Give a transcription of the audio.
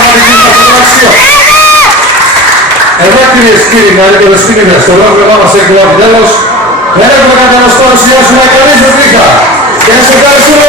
πραγματική μας φωτογραφία. Εδώ κυρίες και κύριοι, καλύτερες φίλες, το πρόγραμμά μας έχει το τέλος. Δεν έχουμε καταναστώσει, να σου να καλείς με τρίχα. Και να σε ευχαριστούμε.